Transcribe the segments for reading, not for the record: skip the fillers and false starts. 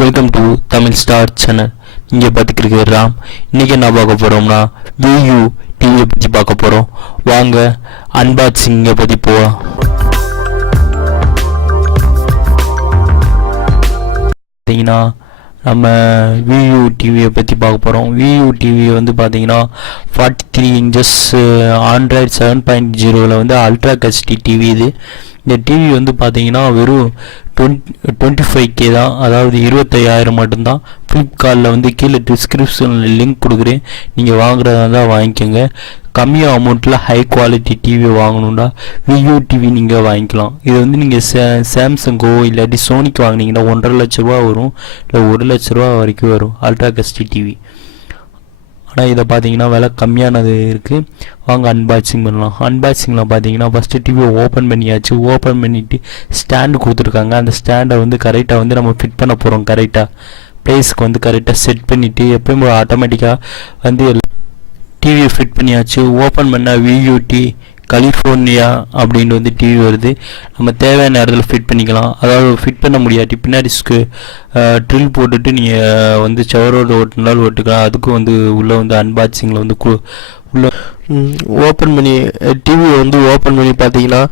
Welcome to Tamil star channel. இங்கே பார்த்துக்கிருக்கு ராம். இன்றைக்கி என்ன பார்க்க போகிறோம்னா வியூ டிவியை பற்றி பார்க்க போகிறோம். வாங்க அன்பாக்சிங்கை பற்றி போகலாம். பார்த்தீங்கன்னா நம்ம வியூ டிவியை பற்றி பார்க்க போகிறோம். வியூ டிவி வந்து பார்த்தீங்கன்னா 43 inches ஆண்ட்ராய்டு 7.0 வந்து அல்ட்ரா கஸ்டி டிவி. இந்த டிவி வந்து பார்த்தீங்கன்னா வெறும் 25K தான், அதாவது 25,000 மட்டும்தான். ஃப்ளிப்கார்ட்டில் வந்து கீழே டிஸ்கிரிப்ஷனில் லிங்க் கொடுக்குறேன், நீங்கள் வாங்குறதா இருந்தால் வாங்கிக்கோங்க. கம்மியாக அமௌண்ட்டில் ஹை குவாலிட்டி டிவி வாங்கணுன்னா வியூ டிவி நீங்கள் வாங்கிக்கலாம். இது வந்து நீங்கள் சாம்சங்கோ இல்லாட்டி சோனிக்கு வாங்கினீங்கன்னா 1.5 லட்ச ரூபா வரும், இல்லை 1 லட்ச ரூபா வரைக்கும் வரும் அல்ட்ரா கஸ்டி டிவி. ஆனால் இதை பார்த்தீங்கன்னா விலை கம்மியானது இருக்குது. வாங்க அன்பாக்சிங் பண்ணலாம். அன்பாக்சிங்கில் பார்த்தீங்கன்னா ஃபஸ்ட்டு டிவியை ஓப்பன் பண்ணியாச்சு. ஓப்பன் பண்ணிவிட்டு ஸ்டாண்டு கொடுத்துருக்காங்க. அந்த ஸ்டாண்டை வந்து கரெக்டாக வந்து நம்ம ஃபிட் பண்ண போகிறோம். கரெக்டாக ப்ளேஸுக்கு வந்து கரெக்டாக செட் பண்ணிவிட்டு எப்பயும் ஆட்டோமேட்டிக்காக வந்து டிவியை ஃபிட் பண்ணியாச்சு. ஓப்பன் பண்ண வியூடி கலிஃபோர்னியா அப்படின்னு வந்து டிவி வருது. நம்ம தேவையான நேரத்தில் ஃபிட் பண்ணிக்கலாம். அதாவது ஃபிட் பண்ண முடியாட்டி பின்னாடி ட்ரில் போட்டுட்டு நீங்கள் வந்து சவரோடு ஓட்டினாலும் ஓட்டுக்கலாம். அதுக்கும் வந்து உள்ளே வந்து அன்பாக்சிங்கில் வந்து உள்ள ஓப்பன் பண்ணி டிவியை வந்து ஓப்பன் பண்ணி பார்த்தீங்கன்னா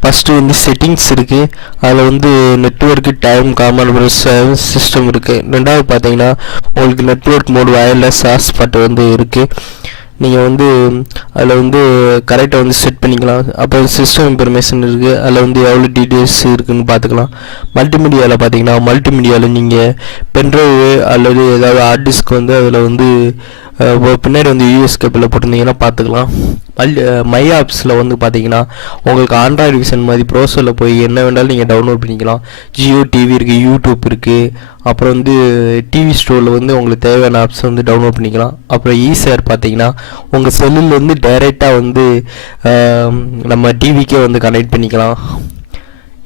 ஃபஸ்ட்டு வந்து செட்டிங்ஸ் இருக்குது. அதில் வந்து நெட்ஒர்க்கு டைம் காமன் சிஸ்டம் இருக்குது. ரெண்டாவது பார்த்தீங்கன்னா உங்களுக்கு நெட்ஒர்க் மோடு வயர்லெஸ் ஹாட்ஸ்பாட் வந்து இருக்குது. நீங்கள் வந்து அதில் வந்து கரெக்டாக வந்து செட் பண்ணிக்கலாம். அப்புறம் சிஸ்டம் இன்ஃபர்மேஷன் இருக்குது, அதில் வந்து எவ்வளோ டீட்டெயில்ஸ் இருக்குதுன்னு பார்த்துக்கலாம். மல்டிமீடியாவில் பார்த்தீங்கன்னா மல்டிமீடியாவில் நீங்கள் பென்ட்ரைவு அல்லது ஏதாவது ஹார்ட் டிஸ்க் வந்து அதில் வந்து பின்னாடி வந்து யூஎஸ் கேபிளில் போட்டிருந்தீங்கன்னா பார்த்துக்கலாம். மை ஆப்ஸில் வந்து பார்த்தீங்கன்னா உங்களுக்கு ஆண்ட்ராய்டு விஷன் மாதிரி ப்ரௌசரில் போய் என்ன வேண்டாலும் நீங்கள் டவுன்லோட் பண்ணிக்கலாம். ஜியோ டிவி இருக்குது, யூடியூப் இருக்குது. அப்புறம் வந்து டிவி ஸ்டோரில் வந்து உங்களுக்கு தேவையான ஆப்ஸ் வந்து டவுன்லோட் பண்ணிக்கலாம். அப்புறம் ஈஸியர் பார்த்தீங்கன்னா உங்கள் செல்லில் வந்து டைரெக்டாக வந்து நம்ம டிவிக்கே வந்து கனெக்ட் பண்ணிக்கலாம்.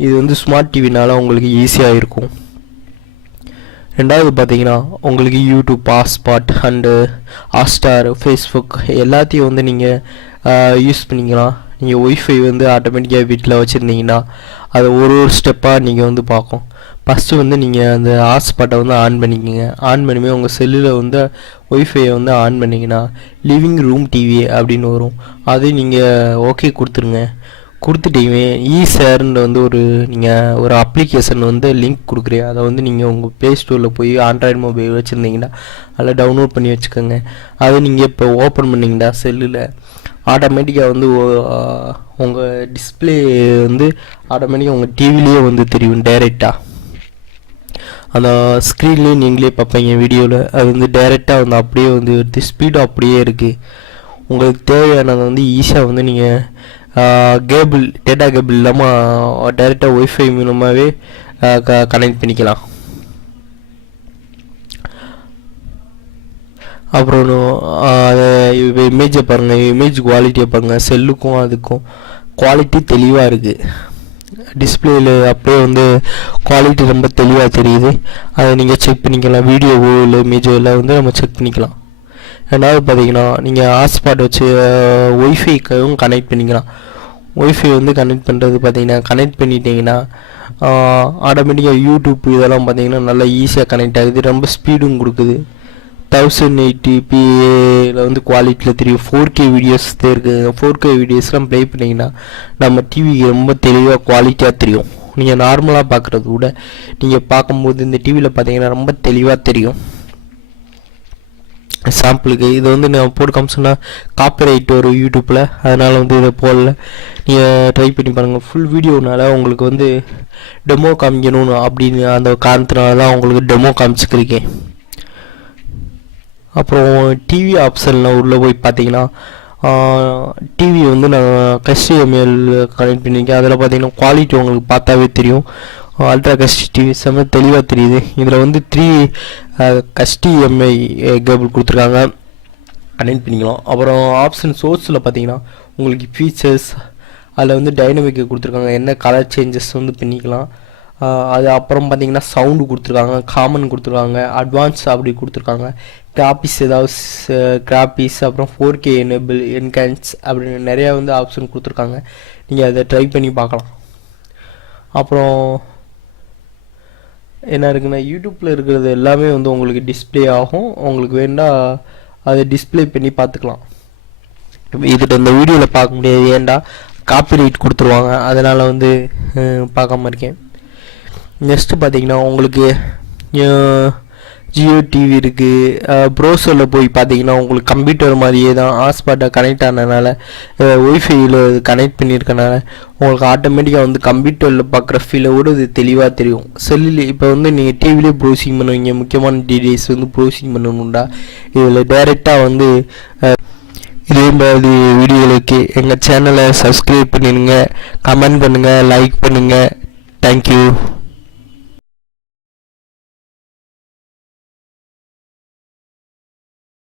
இது வந்து ஸ்மார்ட் டிவினால உங்களுக்கு ஈஸியாக இருக்கும். ரெண்டாவது பார்த்தீங்கன்னா உங்களுக்கு YouTube hotspot and Hotstar Facebook எல்லாத்தையும் வந்து நீங்கள் யூஸ் பண்ணிக்கலாம். நீங்கள் ஒய்ஃபை வந்து ஆட்டோமேட்டிக்காக வீட்டில் வச்சுருந்தீங்கன்னா அதை ஒரு ஸ்டெப்பாக நீங்கள் வந்து பார்க்கும். ஃபஸ்ட்டு வந்து நீங்கள் அந்த ஹாட்ஸ்பாட்டை வந்து ஆன் பண்ணிக்கோங்க. ஆன் பண்ணுமே உங்கள் செல்லில் வந்து ஒய்ஃபையை வந்து ஆன் பண்ணிங்கன்னா லிவிங் ரூம் டிவி அப்படின்னு வரும். அது நீங்கள் ஓகே கொடுத்துருங்க. கொடுத்துட்டீங்க ஈஸேர்ன்னு வந்து நீங்கள் ஒரு அப்ளிகேஷன் வந்து லிங்க் கொடுக்குறேன். அதை வந்து நீங்கள் உங்கள் ப்ளே ஸ்டோரில் போய் ஆண்ட்ராய்டு மொபைல் வச்சுருந்தீங்கன்னா அதில் டவுன்லோட் பண்ணி வச்சுக்கோங்க. அதை நீங்கள் இப்போ ஓப்பன் பண்ணிங்கன்னா செல்லில் ஆட்டோமேட்டிக்காக வந்து உங்கள் டிஸ்பிளே வந்து ஆட்டோமேட்டிக்காக உங்கள் டிவிலேயே வந்து தெரியும். டைரெக்டாக அந்த ஸ்க்ரீன்லேயே நீங்களே பார்ப்பீங்க வீடியோவில். அது வந்து டைரெக்டாக வந்து அப்படியே வந்து எடுத்து ஸ்பீடும் அப்படியே இருக்குது. உங்களுக்கு தேவையானதை வந்து ஈஸியாக வந்து நீங்கள் கேபிள் டேட்டா கேபிள் இல்லாமல் டைரெக்டாக ஒய்ஃபை மூலமாகவே கனெக்ட் பண்ணிக்கலாம். அப்புறம் அதை இமேஜை பாருங்கள், இமேஜ் குவாலிட்டியை பாருங்கள். செல்லுக்கும் அதுக்கும் குவாலிட்டி தெளிவாக இருக்குது. டிஸ்பிளேயில் அப்படியே வந்து குவாலிட்டி ரொம்ப தெளிவாக தெரியுது. அதை நீங்கள் செக் பண்ணிக்கலாம். வீடியோவோ இல்லை இமேஜோ எல்லாம் வந்து நம்ம செக் பண்ணிக்கலாம். ரெண்டாவது பார்த்தீங்கன்னா நீங்கள் ஹாட்ஸ்பாட் வச்சு ஒய்ஃபைக்கும் கனெக்ட் பண்ணிக்கலாம். ஒய்ஃபை வந்து கனெக்ட் பண்ணுறது பார்த்தீங்கன்னா கனெக்ட் பண்ணிட்டீங்கன்னா ஆட்டோமேட்டிக்காக யூடியூப் இதெல்லாம் பார்த்தீங்கன்னா நல்லா ஈஸியாக கனெக்ட் ஆகுது. ரொம்ப ஸ்பீடும் கொடுக்குது. 1080pல வந்து குவாலிட்டியில் தெரியும். 4K வீடியோஸ் இருக்குது. 4K வீடியோஸ்லாம் ப்ளே பண்ணிங்கன்னா நம்ம டிவிக்கு ரொம்ப தெளிவாக குவாலிட்டியாக தெரியும். நீங்கள் நார்மலாக பார்க்குறத விட நீங்கள் பார்க்கும்போது இந்த டிவியில் பார்த்தீங்கன்னா ரொம்ப தெளிவாக தெரியும். சாம்பிளுக்கு இது வந்து நான் போட்டு காமிச்சோன்னா காப்பிரைட் வரும் யூடியூப்பில், அதனால் வந்து இதை போடல. நீங்கள் ட்ரை பண்ணி பாருங்கள். ஃபுல் வீடியோனால உங்களுக்கு வந்து டெமோ காமிக்கணும்னு அப்படின்னு அந்த காரணத்தினால தான் உங்களுக்கு டெமோ காமிச்சிக்கிருக்கேன். அப்புறம் டிவி ஆப்ஷனில் உள்ளே போய் பார்த்தீங்கன்னா டிவி வந்து நான் HDMI கனெக்ட் பண்ணியிருக்கேன். அதில் பார்த்தீங்கன்னா குவாலிட்டி உங்களுக்கு பார்த்தாவே தெரியும். அல்ட்ரா கஸ்டி டிவி செம்ம தெளிவாக தெரியுது. இதில் வந்து 3 HDMI கேபிள் கொடுத்துருக்காங்க, கனெக்ட் பண்ணிக்கலாம். அப்புறம் ஆப்ஷன் சோர்ஸில் பார்த்தீங்கன்னா உங்களுக்கு ஃபீச்சர்ஸ் அதில் வந்து டைனமிக் கொடுத்துருக்காங்க, என்ன கலர் சேஞ்சஸ் வந்து பண்ணிக்கலாம். அது அப்புறம் பார்த்தீங்கன்னா சவுண்டு கொடுத்துருக்காங்க, காமன் கொடுத்துருக்காங்க, அட்வான்ஸ் அப்படி கொடுத்துருக்காங்க. கிராபிக்ஸ் ஏதாவது கிராபிக்ஸ், அப்புறம் 4K எனேபிள், என்ஹான்ஸ் அப்படின்னு நிறையா வந்து ஆப்ஷன் கொடுத்துருக்காங்க. நீங்கள் அதை ட்ரை பண்ணி பார்க்கலாம். அப்புறம் என்ன இருக்குன்னா யூடியூப்பில் இருக்கிறது எல்லாமே வந்து உங்களுக்கு டிஸ்பிளே ஆகும். உங்களுக்கு வேண்டாம் அதை டிஸ்பிளே பண்ணி பார்த்துக்கலாம். இதில் இந்த வீடியோவில் பார்க்க முடியாது, ஏன்டா காப்பிரைட் கொடுத்துருவாங்க, அதனால் வந்து பார்க்காம இருக்கேன். நெக்ஸ்ட்டு பார்த்தீங்கன்னா உங்களுக்கு ஜியோ டிவி இருக்குது. ப்ரௌசரில் போய் பார்த்தீங்கன்னா உங்களுக்கு கம்ப்யூட்டர் மாதிரியே தான் ஹாட்ஸ்பாட்டை கனெக்ட் ஆனதுனால ஒய்ஃபையில் கனெக்ட் பண்ணியிருக்கனால உங்களுக்கு ஆட்டோமேட்டிக்காக வந்து கம்ப்யூட்டரில் பார்க்குற ஃபீலோடு இது தெளிவாக தெரியும். செல்லில் இப்போ வந்து நீங்கள் டிவிலே ப்ரௌசிங் பண்ணுவீங்க, முக்கியமான டீடைல்ஸ் வந்து ப்ரௌசிங் பண்ணணும்டா, இதில் டைரெக்டாக வந்து இதே மாதிரி வீடியோகளுக்கு எங்கள் சேனலை சப்ஸ்கிரைப் பண்ணிடுங்க, கமெண்ட் பண்ணுங்கள், லைக் பண்ணுங்கள். தேங்க்யூ.